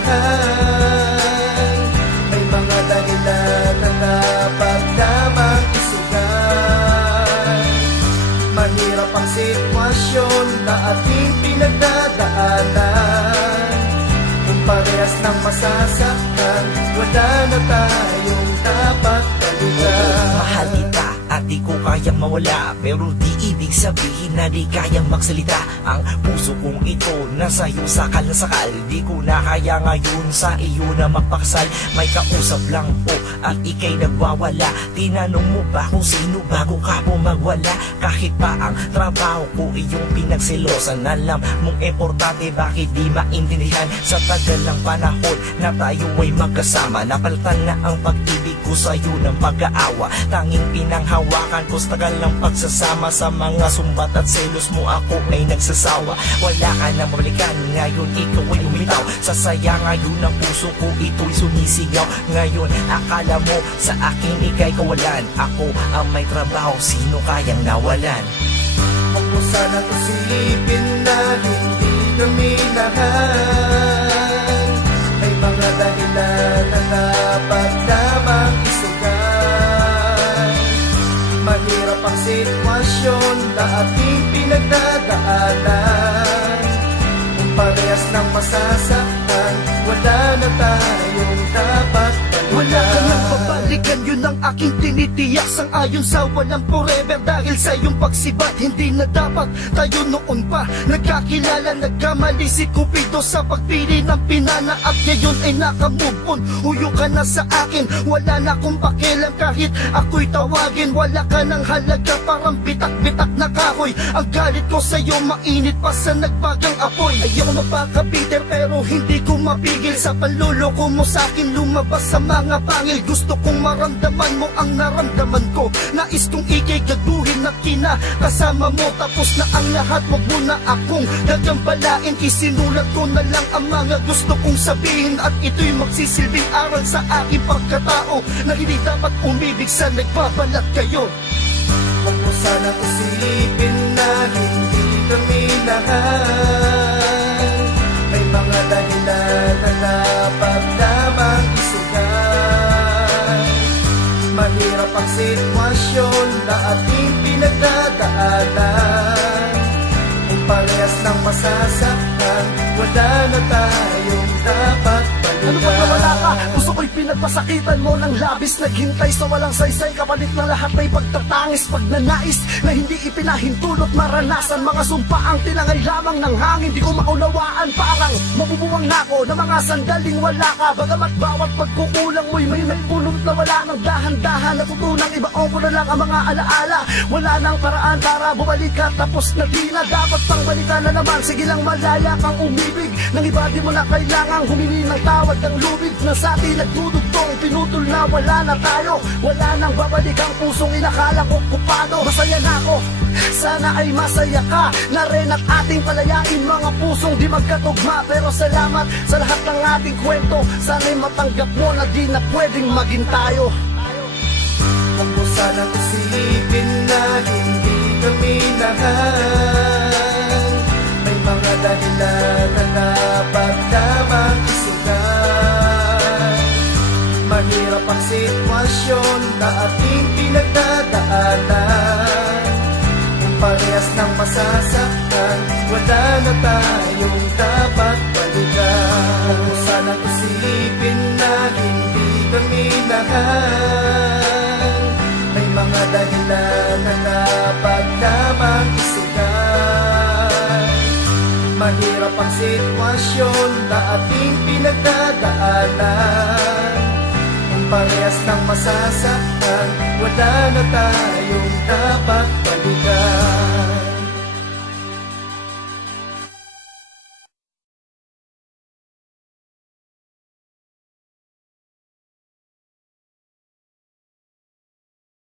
minahan. May mga dahilan na dapat lamang isugan. Mahirap ang sitwasyon na ating pinagdadaanan. Kung parehas ng masasaktan, wala na tayong dapat balikan. Mahal kita at di ko kayang mawala, pero di ibig sabihin na di kayang magsalita. Ang puso kong ito nasa iyo sakal na sakal. Di ko na kaya ngayon sa iyo na magpakasal. May kausap lang po at ika'y nagwawala. Tinanong mo ba kung sino bago ka po magwala? Kahit pa ang trabaho ko iyong pinagselosan, alam mong importante, bakit di maintindihan? Sa tagal ng panahon na tayo ay magkasama, napalitan na ang pag-ibig ko sa iyo ng pag-aawa. Tanging pinanghawakan ko sa tagal ng pagsasama. Sa mga sumbat at selos mo ako ay nagsasawa. Wala ka na mabalikan, ngayon ikaw ay lumitaw. Sa saya ngayon ng puso ko ito'y sumisigaw. Ngayon akala mo sa akin ika'y kawalan. Ako ang may trabaho, sino kayang nawalan? Huwag mo sanang isipin na hindi kami nahan. May mga dahilan na dapat lamang isugan. Mahirap ang sitwasyon na ating pinagdadaanan. Kung parehas ng masasaktan, wala na tayong dapat balikan. Wala ka nang babalikan, yun ang aking tinitiyak. Sang-ayon sa walang forever, dahil sa iyong pagsibat, hindi na dapat tayo noon pa nagkakilala. Nagkamali si Cupido sa pagpili ng pinana, at ngayon ay nakamove on. Huyo ka na sa akin, wala na akong pakialam. Kahit ako'y tawagin, wala ka ng halaga, parang bitak-bitak na kahoy. Ang galit ko sa'yo mainit pa sa nagbagang apoy. Ayaw mapaka-bitter pero hindi ko mapigil sa panluloko mo sa'kin. Lumabas sa mga pangil, gusto kong maramdaman mo ang naramdaman ko. Nais kong ika'y gaguhin na kinakasama mo. Tapos na ang lahat, wag mo na akong gagambalain. Isinulat ko na lang ang mga gusto kong sabihin, at ito'y magsisilbing aral sa aking pagkatao, na hindi dapat umibig sa nagbabalat kayo. Huwag mo sanang isipin na hindi kami nahan. May mga dahilan na dapat lamang isugan. Mahirap ang sitwasyon na ating pinagdadaanan. Kung parehas ng masasaktan, wala na tayong dapat balikan. Ano ba wala ka? Gusto ko'y pinagpasakitan mo ng labis. Naghintay sa walang saysay, kapalit ng lahat ay pagtatangis. Pagnanais na hindi ipinahintulot maranasan. Mga sumpaang tinangay lamang ng hangin, di ko maunawaan. Parang mabubuwang na ako na mga sandaling wala ka. Bagamat bawat pagkukulang mo'y may pulot na wala ng dahan-dahan. Natutunang ibaon ko na lang ang mga alaala. Wala nang paraan para bumalik ka, tapos na di na dapat pang balikan na naman. Sige lang, malaya kang umibig. Nang iba di mo na kailangang humingi ng tawad. Ang lubid na sa atin nagdudugtong, pinutol na wala na tayo. Wala nang babalik ang pusong inakala ko kupado. Masaya na ako, sana ay masaya ka na rin, at ating palayain mga pusong di magkatugma. Pero salamat sa lahat ng ating kwento, sana'y matanggap mo na di na pwedeng maging tayo. Huwag mo sanang isipin na hindi kami nahan. May mga dahilan na dapat lamang isugan. Mahirap ang sitwasyon na ating pinagdadaanan. Kung parehas ng masasaktan, wala na tayong dapat balikan. Huwag mo sanang isipin na hindi kami nahan. May mga dahilan na dapat lamang isugan. Mahirap ang sitwasyon na ating pinagdadaanan. Kung parehas ng masasaktan, wala na tayong dapat balikan.